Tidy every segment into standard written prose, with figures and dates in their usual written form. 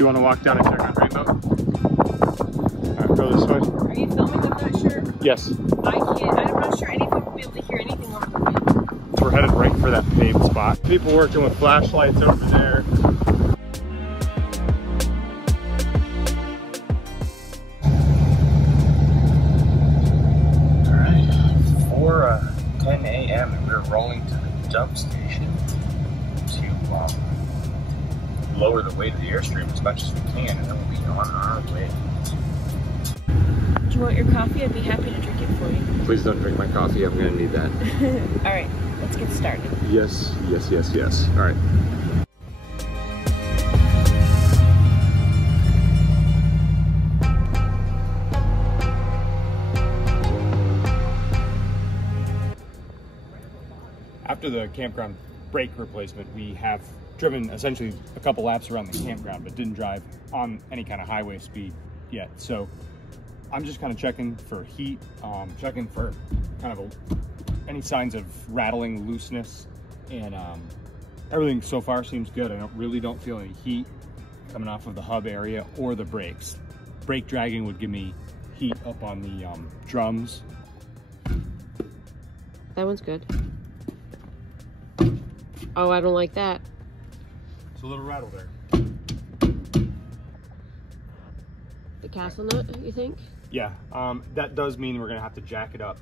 you want to walk down and check on Rainbow? Alright, go this way. Are you filming? I'm not sure. Yes. I can't. I'm not sure anyone will be able to hear anything over the wind. We're headed right for that paved spot. People working with flashlights over there. Alright, 4:10 a.m. and we're rolling to the dump station to lower the weight of the Airstream as much as we can, and then we'll be on our way. Do you want your coffee? I'd be happy to drink it for you. Please don't drink my coffee, I'm gonna need that. All right, let's get started. Yes, yes, yes, yes. All right. After the campground brake replacement, we have driven essentially a couple laps around the campground, but didn't drive on any kind of highway speed yet. So I'm just kind of checking for heat, checking for kind of any signs of rattling, looseness, and everything so far seems good. I really don't feel any heat coming off of the hub area or the brakes. Brake dragging would give me heat up on the drums. That one's good. Oh, I don't like that. It's a little rattle there. The castle nut, you think? Yeah, that does mean we're gonna have to jack it up,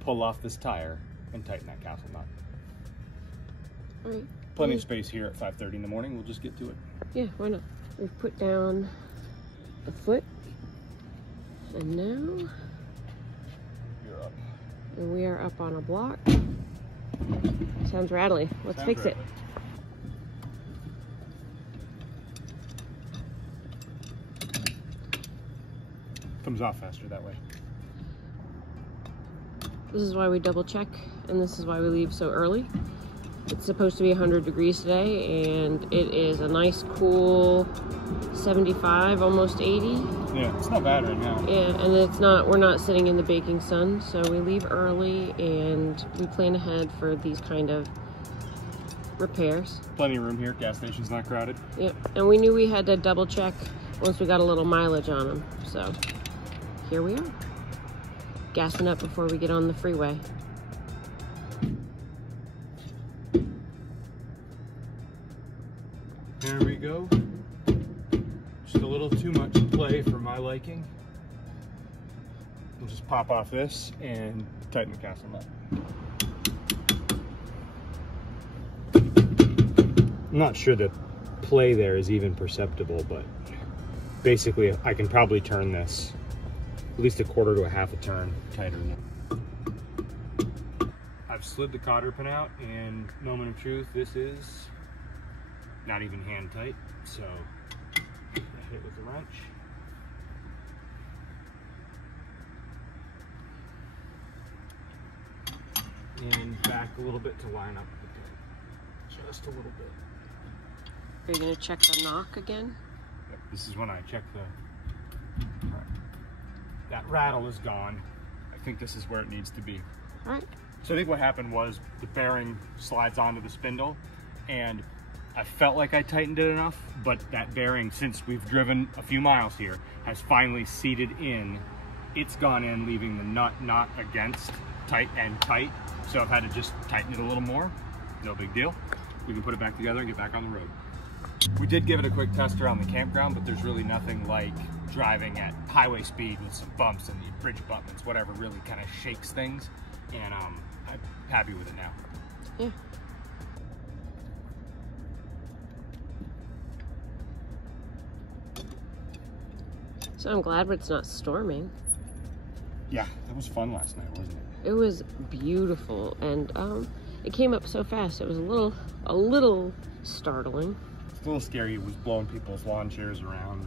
pull off this tire, and tighten that castle nut. All right. Plenty of space here at 5:30 in the morning. We'll just get to it. Yeah, why not? We've put down the foot, and now You're up. and we are up on a block. Sounds rattly. Let's fix it. Comes off faster that way. This is why we double check, and this is why we leave so early. It's supposed to be 100 degrees today, and it is a nice cool 75, almost 80. Yeah, it's not bad right now. Yeah, and it's not, we're not sitting in the baking sun, so we leave early and we plan ahead for these kind of repairs. Plenty of room here. Gas station's not crowded. Yep, and we knew we had to double check once we got a little mileage on them, so here we are. Gassing up before we get on the freeway. There we go. Just a little too much play for my liking. We'll just pop off this and tighten the castle nut. I'm not sure the play there is even perceptible, but basically I can probably turn this at least a quarter to a half a turn tighter than that. I've slid the cotter pin out, and moment of truth, this is not even hand tight, so I hit it with a wrench. And back a little bit to line up with the pin. Just a little bit. Are you gonna check the knock again? Yep, this is when I check the... Right. That rattle is gone. I think this is where it needs to be. All right. So I think what happened was the bearing slides onto the spindle, and I felt like I tightened it enough, but that bearing, since we've driven a few miles here, has finally seated in. It's gone in, leaving the nut not against tight. So I've had to just tighten it a little more. No big deal. We can put it back together and get back on the road. We did give it a quick test around the campground, but there's really nothing like driving at highway speed with some bumps and the bridge abutments, whatever really kind of shakes things. And I'm happy with it now. Yeah. So I'm glad it's not storming. Yeah, that was fun last night, wasn't it? It was beautiful, and it came up so fast. It was a little startling. It's a little scary. It was blowing people's lawn chairs around.